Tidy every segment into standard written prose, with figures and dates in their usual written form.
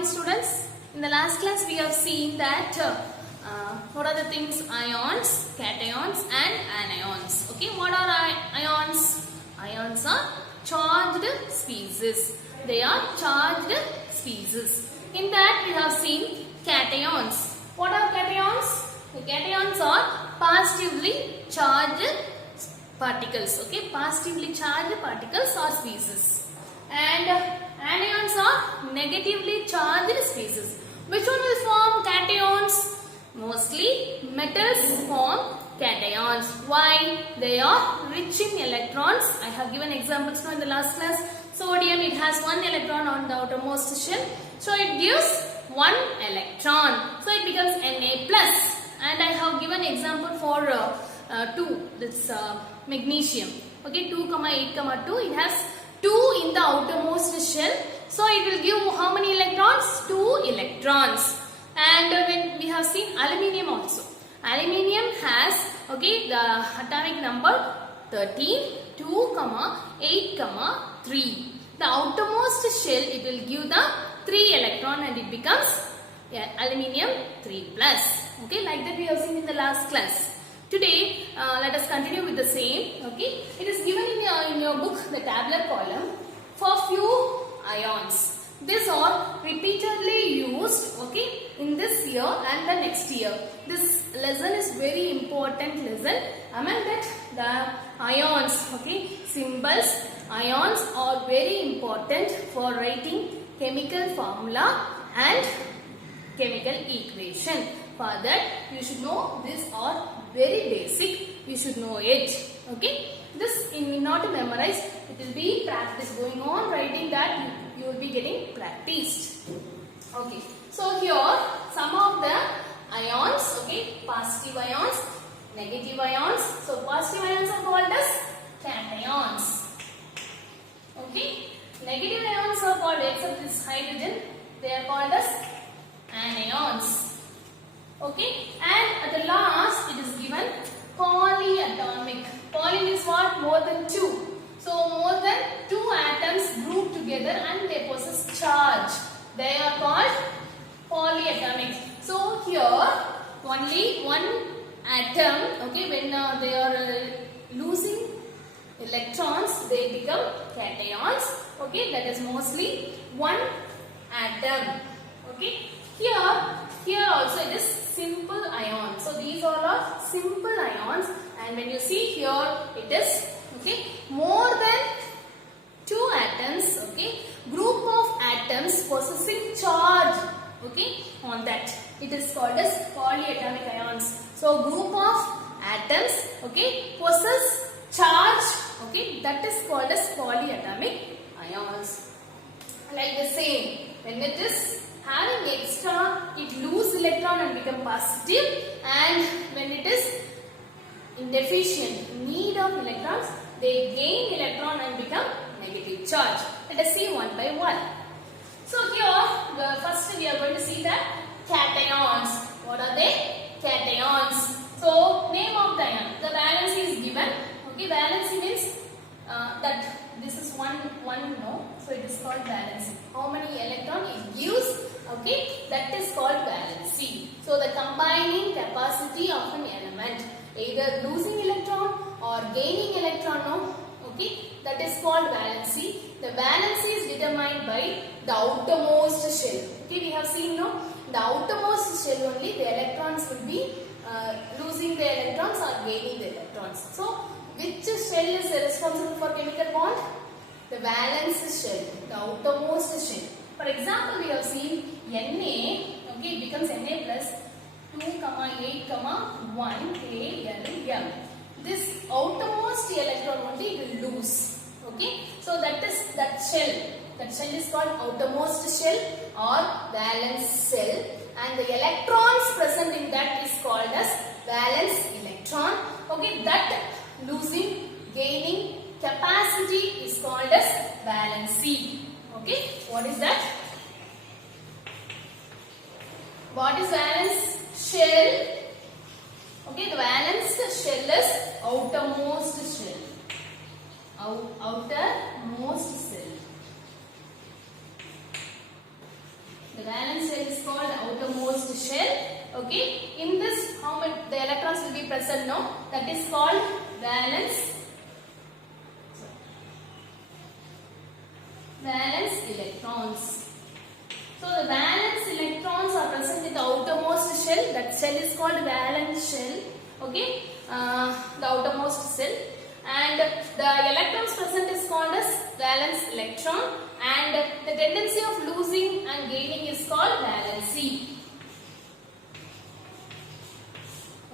morning students. In the last class we have seen that what are the things? Ions, cations and anions. Okay, what are ions? Ions are charged species. They are charged species. In that we have seen cations. What are cations? The cations are positively charged particles. Okay, positively charged particles or species. And anions are negatively charged species. Which one will form cations? Mostly metals form cations. Why? They are rich in electrons. I have given examples now in the last class. Sodium, it has one electron on the outermost shell. So it gives one electron. So it becomes Na plus. And I have given example for 2. This magnesium. Okay, 2, 8, 2. It has 2 in the outermost shell. So it will give how many electrons? 2 electrons. And when we have seen aluminium also. Aluminium has, okay, the atomic number 13, 2, 8, 3. The outermost shell, it will give the 3 electron and it becomes aluminium 3 plus. Okay, like that we have seen in the last class. Today, let us continue with the same. Okay, it is given in your book, the tabular column, for few ions. These are repeatedly used, okay, in this year and the next year. This lesson is very important lesson. Among that, the ions, okay, symbols, ions are very important for writing chemical formula and chemical equation. For that, you should know these are very basic. You should know it. Okay. This in not to memorize. It will be practice going on. Writing that you will be getting practiced. Okay. So here some of the ions. Okay. Positive ions, negative ions. So positive ions are called as cations. Okay. Negative ions are called, except this hydrogen, they are called as anions. Okay, and at the last it is given polyatomic. Poly means what? More than 2. So more than 2 atoms group together and they possess charge. They are called polyatomic. So here only one atom, okay, when they are losing electrons, they become cations. Okay, that is mostly one atom. Okay, here also it is simple ion. So these all are simple ions, and when you see here it is, okay, more than 2 atoms, okay, group of atoms possessing charge, okay, on that. It is called as polyatomic ions. So group of atoms, okay, possess charge, okay, that is called as polyatomic ions. Like the same, when it is having extra, it lose electron and become positive, and when it is in deficient, need of electrons, they gain electron and become negative charge. Let us see one by one. So here, first we are going to see the cations. What are they? Cations. So name of the ion. The valency is given. Okay, valency means that this is one no. So it is called valency. How many electron it gives? Okay, that is called valency. So the combining capacity of an element, either losing electron or gaining electron, no? Okay, that is called valency. The valency is determined by the outermost shell. Okay, we have seen, no, the outermost shell only the electrons will be losing the electrons or gaining the electrons. So which shell is responsible for chemical bond? The valence shell, the outermost shell. For example, we have seen Na, okay, it becomes Na plus 2, 8, 1, Al. This outermost electron only will lose. Okay, so that is that shell. That shell is called outermost shell or valence shell, and the electrons present in that is called as valence electron. Okay, that losing, gaining capacity is called as valency. Okay, what is that? What is valence shell? Okay, the valence shell is outermost shell. Outermost shell. The is called valence electrons. So the valence electrons are present in the outermost shell. That shell is called valence shell. Okay, the outermost shell, and the electrons present is called as valence electron, and the tendency of losing and gaining is called valency.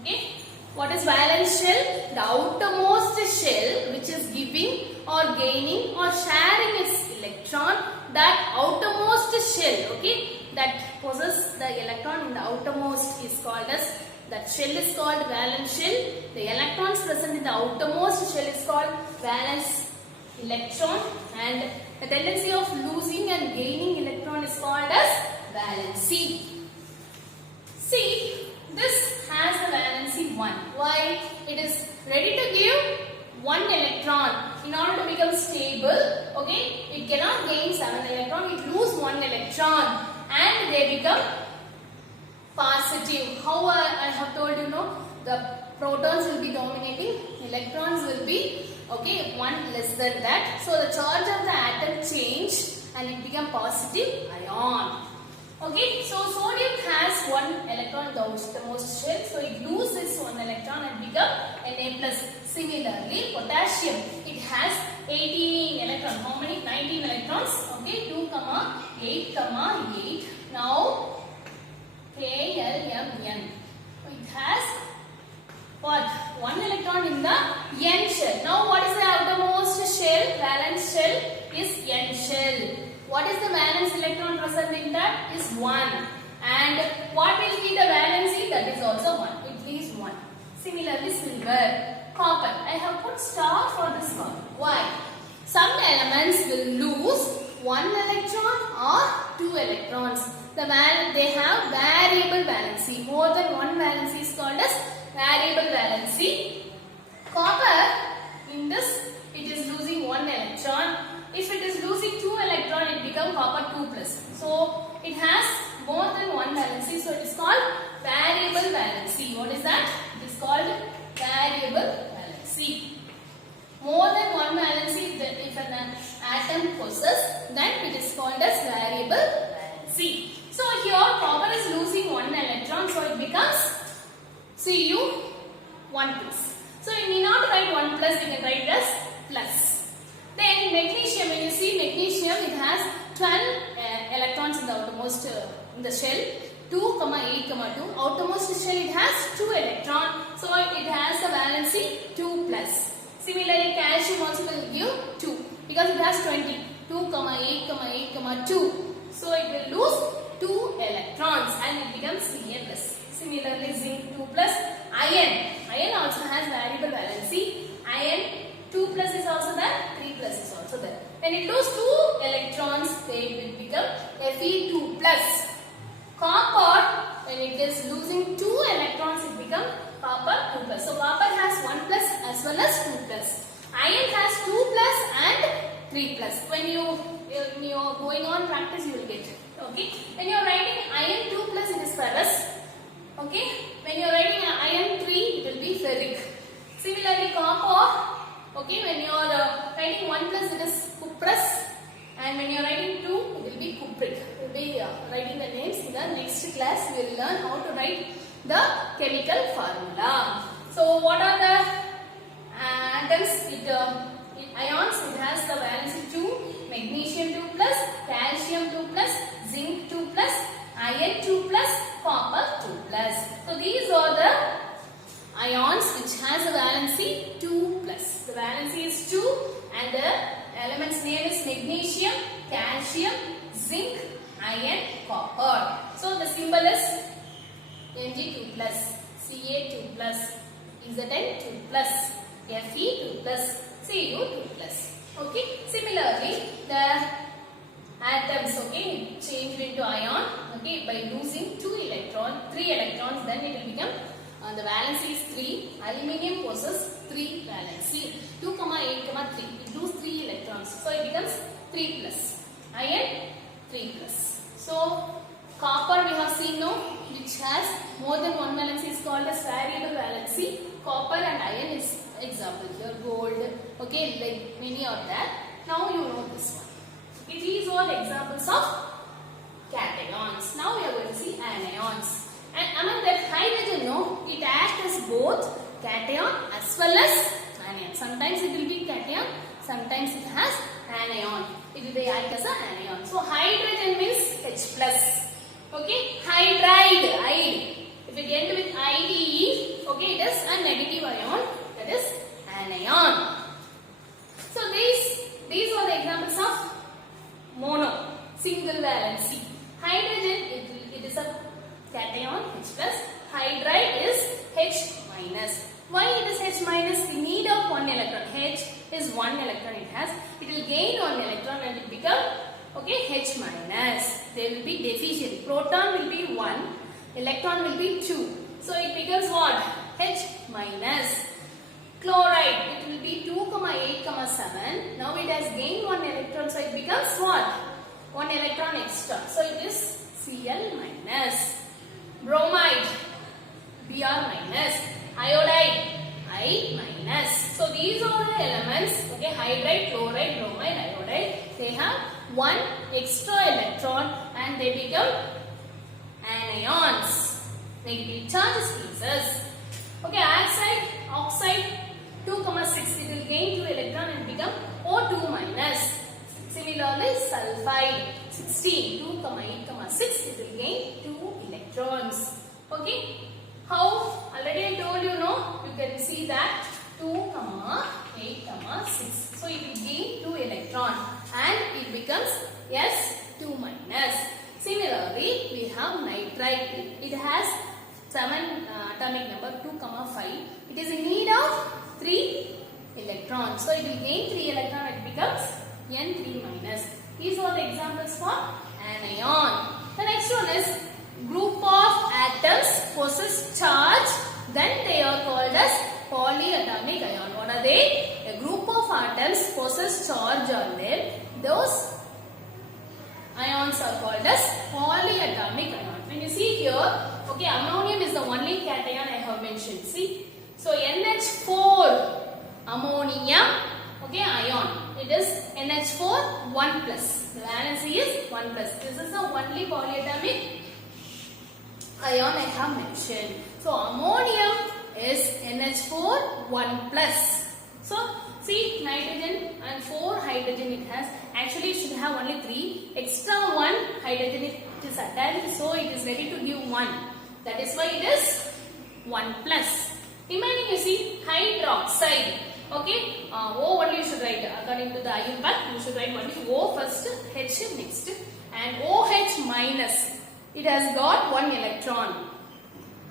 Okay, what is valence shell? The outermost shell which is giving or gaining or sharing its electron. That outermost shell, okay, that possesses the electron in the outermost is called as, that shell is called valence shell. The electrons present in the outermost shell is called valence electron, and the tendency of losing and gaining electron is called as valency. See, this has the valency 1. Why? It is ready to give 1 electron. In order to become stable, okay, it cannot gain 7 electron, it lose 1 electron and they become positive. How I have told you, no, the protons will be dominating, electrons will be, okay, 1 less than that. So the charge of the atom change and it become positive ion. Okay, so sodium has 1 electron in the outermost shell, so it loses 1 electron and become Na+. Similarly, potassium, it has 18 electrons. How many? 19 electrons. Okay, 2, 8, 8. Now, KLMN. It has what? 1 electron in the N shell. Now, what is the outermost shell? Valence shell is N shell. What is the valence electron present in that? Is 1. And what will be the valency? That is also 1. It leaves 1. Similarly, silver, copper. I have put star for this copper. Why? Some elements will lose 1 electron or 2 electrons. They have variable valency. More than 1 valency is called as variable valency. Copper, in this, it is losing 1 electron. If it is losing 2 electron, it becomes copper 2+. So it has more than 1 valency. So it is called variable valency. What is that? It is called variable valency. More than 1 valency, if an atom possesses, then it is called as variable valency. So here copper is losing 1 electron, so it becomes Cu 1+. So you need not write 1+, you can write as plus. Then magnesium, when you see magnesium, it has 12 electrons in the outermost in the shell. 2, 8, 2. Outermost shell, it has 2 electrons. So it has a valency 2+. Similarly, calcium also will give 2 because it has 20. 2, 8, 2. So it will lose 2 electrons and it becomes Cn+. Similarly, zinc 2+. Iron also has variable valency. Iron 2+ is also there, 3+ is also there. When it loses 2 electrons, it will become Fe2+. Copper, when it is losing 2 electrons, it becomes copper 2+. So copper has 1+ as well as 2+. Iron has 2+ and 3+. When you are going on practice, you will get it. Okay. When you are writing iron 2+, it is ferrous. Okay. When you are writing iron 3, it will be ferric. Similarly, copper. Okay, when you are writing 1+, it is cuprous, and when you are writing 2, it will be cupric. We will be writing the names in the next class. We will learn how to write the chemical formula. So, what are the atoms? Ions, it has the valency 2, magnesium 2+, calcium 2+, zinc 2+, iron 2+, copper 2+. So, these are the ions which has a valency 2+. The valency is 2 and the element's name is magnesium, calcium, zinc, iron, copper. So the symbol is Mg2+, Ca2+, Zn2+, Fe2+, Cu2+. Okay. Similarly, the atoms, okay, changed into ion, okay, by losing 3 electrons, then it will become the valency is 3. Aluminium possesses 3 valency. 2, 8, 3. It loses 3 electrons. So it becomes 3+. Iron 3+. So copper we have seen now, which has more than 1 valency is called as variable valency. copper and iron is example here, gold, okay, like many are there. Now you know this one. Okay, these are the examples of cations. Now we are going to see anions. And among that, hydrogen, no, it acts as both cation as well as anion. Sometimes it will be cation, sometimes it has anion. It will be act as an anion. So hydrogen means H plus. Okay, hydride, ide. If it end with IDE, okay, it is a negative ion, that is anion. So these are the examples of mono, single valency. Hydrogen, it is a cation, H plus. Hydride is H minus. Why it is H minus? The need of one electron. H is one electron it has. It will gain one electron and it become, okay, H minus. There will be deficient. Proton will be 1, electron will be 2. So it becomes what? H minus. Chloride, it will be 2, 8, 7. Now it has gained one electron, so it becomes what? One electron extra. So it is Cl minus. Bromide, Br minus. Iodide, I minus. So these are the elements, okay, hydride, chloride, bromide, iodide. They have one extra electron and they become anions, negative charge species. Okay, oxide 2, 6, it will gain 2 electron and become O2 minus. Similarly, sulfide 16, 2, 8, 6, it will gain 2 electrons. Okay, how? Already I told you, no, you can see that 2, 8, 6. So it will gain 2 electron and it becomes S2 minus. Similarly, we have nitrite. It has 7 atomic number 2, 5. It is in need of 3 electrons. So it will gain 3 electron and it becomes N3 minus. These are the examples for anion. The next one is group of atoms possess charge, then they are called as polyatomic ion. What are they? A group of atoms possess charge on them. Those ions are called as polyatomic ion. When you see here, okay, ammonium is the only cation I have mentioned. See, so NH4 ammonium, okay, ion. It is NH4 1 plus. The valency is 1 plus. This is the only polyatomic ion I have mentioned. So ammonium is NH4 1 plus. So see, nitrogen and 4 hydrogen it has. Actually it should have only 3. Extra 1 hydrogen it is attached. So it is ready to give 1. That is why it is 1 plus. Remaining you see hydroxide. Okay, O only you should write according to the ion path. You should write only O first, H next, and OH minus. It has got 1 electron.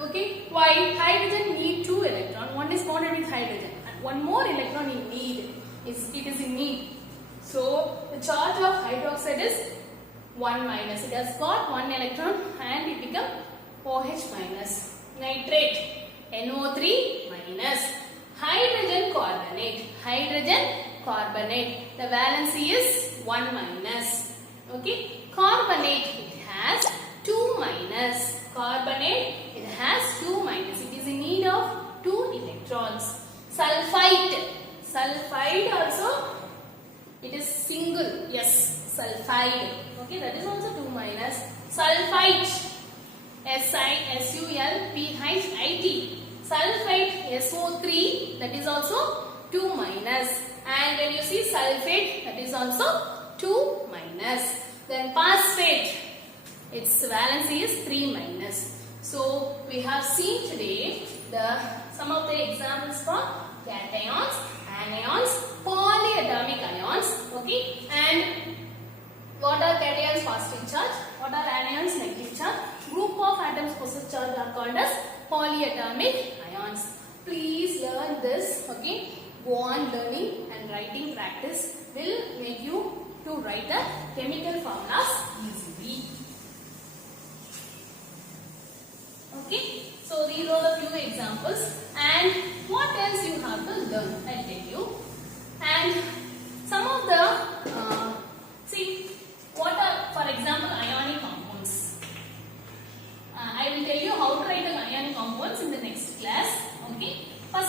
Okay, why? Hydrogen need 2 electron. One is bonded with hydrogen, and one more electron in need. It is in need. So the charge of hydroxide is 1 minus. It has got 1 electron and it become OH minus. Nitrate, NO3 minus. Hydrogen carbonate. Hydrogen carbonate. The valency is 1 minus. Okay. Carbonate, it has 2 minus. Carbonate, it has 2 minus. It is in need of 2 electrons. Sulfite. Sulfide also, it is single. Yes, sulfide. Okay, that is also 2 minus. Sulfite. SiSulphite. Sulfate, SO3, that is also 2 minus. And when you see sulfate, that is also 2 minus. Then phosphate, its valency is 3 minus. So we have seen today some of the examples for cations, anions, polyatomic ions. Okay, and what are cations? Positive charge. What are anions? Negative charge. Group of atoms possess charge are called as polyatomic ions. Please learn this. Okay, go on learning and writing practice will make you to write the chemical formulas easily. Okay, so these are the few examples. And what else you have to learn? I'll tell you. And some of the see, what are, for example, ionic compounds. I will tell you how to write the ionic compounds in the next class. Okay. First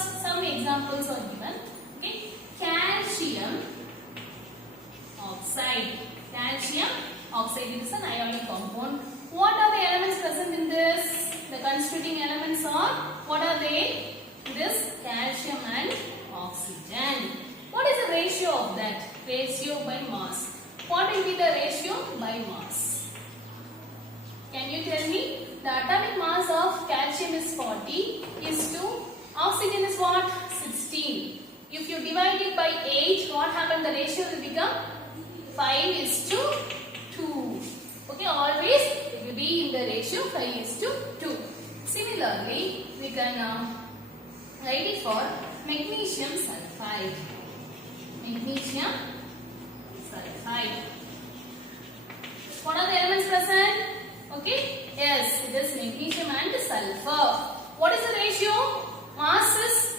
it is an ionic compound. What are the elements present in this? The constituting elements are, what are they? This calcium and oxygen. What is the ratio of that? Ratio by mass. What will be the ratio by mass? Can you tell me? The atomic mass of calcium is 40 is to oxygen is what? 16. If you divide it by 8, what happens? The ratio will become 5 is to 2. Okay, always it will be in the ratio 5 is to 2. Similarly, we can write it for magnesium sulfide. Magnesium sulfide. What are the elements present? Okay, yes, it is magnesium and sulfur. What is the ratio? Mass is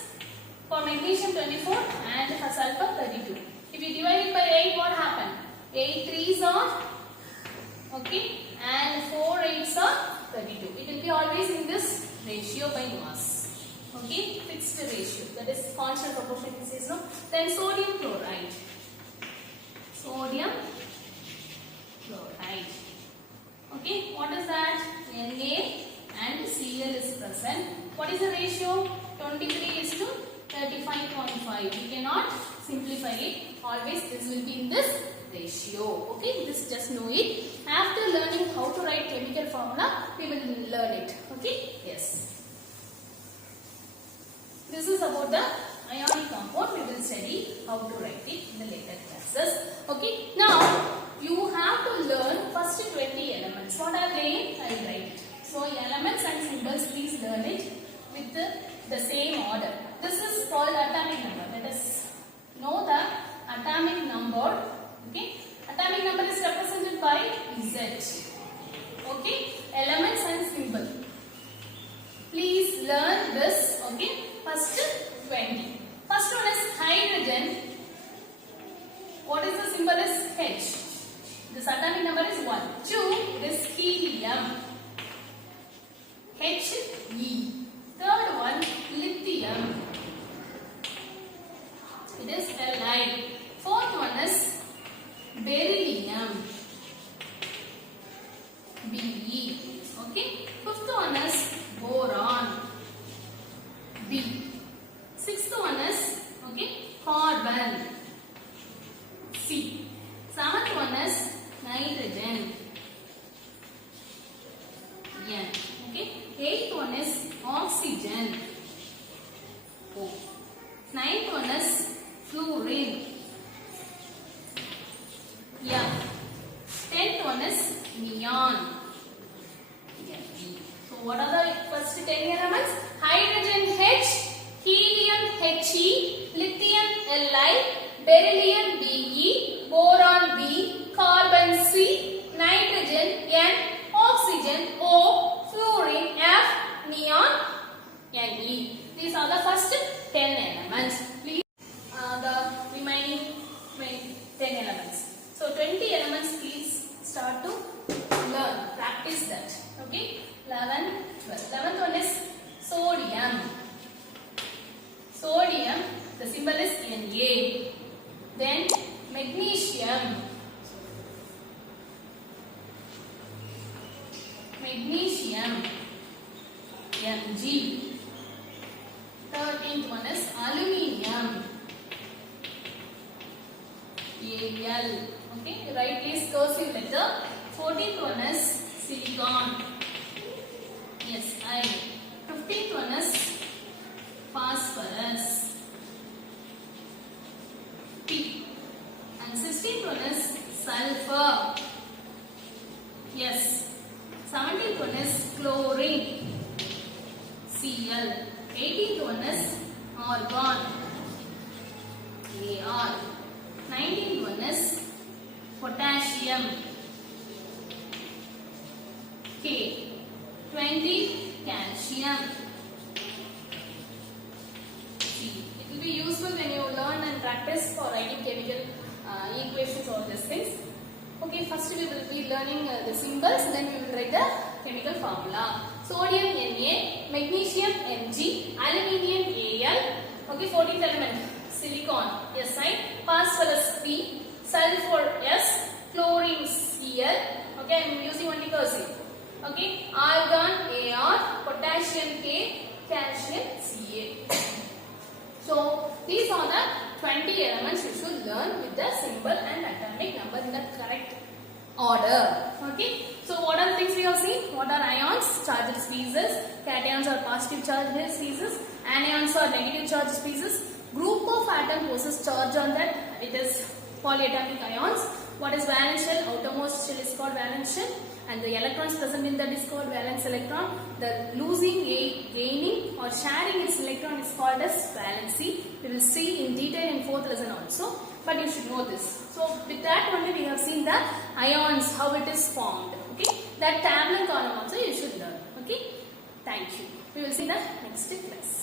for magnesium 24 and for sulfur 32. If you divide it by 8, what happened? 8 3s are, okay, and 4 8s are 32. It will be always in this ratio by mass. Okay, fixed ratio. That is constant proportion. This is no. Then sodium chloride. Sodium chloride. Okay, what is that? Na and Cl is present. What is the ratio? 23 is to 35.5. We cannot simplify it. Always this will be in this ratio. Okay, this just know it. After learning how to write chemical formula, we will learn it. Okay, yes. This is about the ionic compound. We will study how to write it in the later classes. Okay, now you have to learn first 20 elements. What are they? I will write it. So elements and symbols, please learn it with the same order. This is called atomic number. Let us know the atomic number. Okay, atomic number is represented by Z. Okay, elements and symbol. Please learn this. Okay, first 20. First one is hydrogen. What is the symbol is H. This atomic number is 1. 2 is helium. He. Third one, lithium. It is Li. Fourth one is beryllium. Be. Okay. Fifth one is boron. B. Sixth one is, okay, carbon. C. Seventh one is nitrogen. N. Okay. Eighth one is oxygen. O. Ninth one is fluorine. Yeah. 10th one is neon. So what are the first 10 elements? Hydrogen H, helium He, lithium Li, beryllium Be, boron B, carbon C, nitrogen N, oxygen O, fluorine F, neon Ne. These are the first 10 elements. Please the remaining 10 elements. So 20 elements, please start to learn, practice that. Okay, 11, 12. 11th one is sodium. Sodium, the symbol is Na. Then magnesium. Magnesium, Mg. 13th one is aluminium. Al. Okay, write this cursive letter. 14th one is silicon. Yes, I. 15th one is phosphorus. P. And 16th one is sulfur. Yes. 17th one is chlorine. Cl. 18th one is argon. Ar. 19th one is potassium. K. 20 calcium. C. It will be useful when you learn and practice for writing chemical equations, all these things. Okay, first we will be learning the symbols, then we will write the chemical formula. Sodium Na, magnesium Mg, aluminium Al. Okay, 14th element silicon Si, phosphorus P, sulfur S, chlorine Cl. Okay, I am using only cursive. Okay, argon Ar, potassium K, calcium Ca. So these are the 20 elements you should learn with the symbol and atomic number in the correct order. Okay, so what are the things we have seen? What are ions? Charged species. Cations are positive charged species. Anions are negative charged species. Group of atom possesses charge on that, it is polyatomic ions. What is valence shell? Outermost shell is called valence shell, and the electrons present in that is called valence electron. The losing, gaining or sharing its electron is called as valency. We will see in detail in 4th lesson also, but you should know this. So with that only we have seen the ions, how it is formed. Okay, that tablet column also you should learn. Okay, thank you. We will see the next class.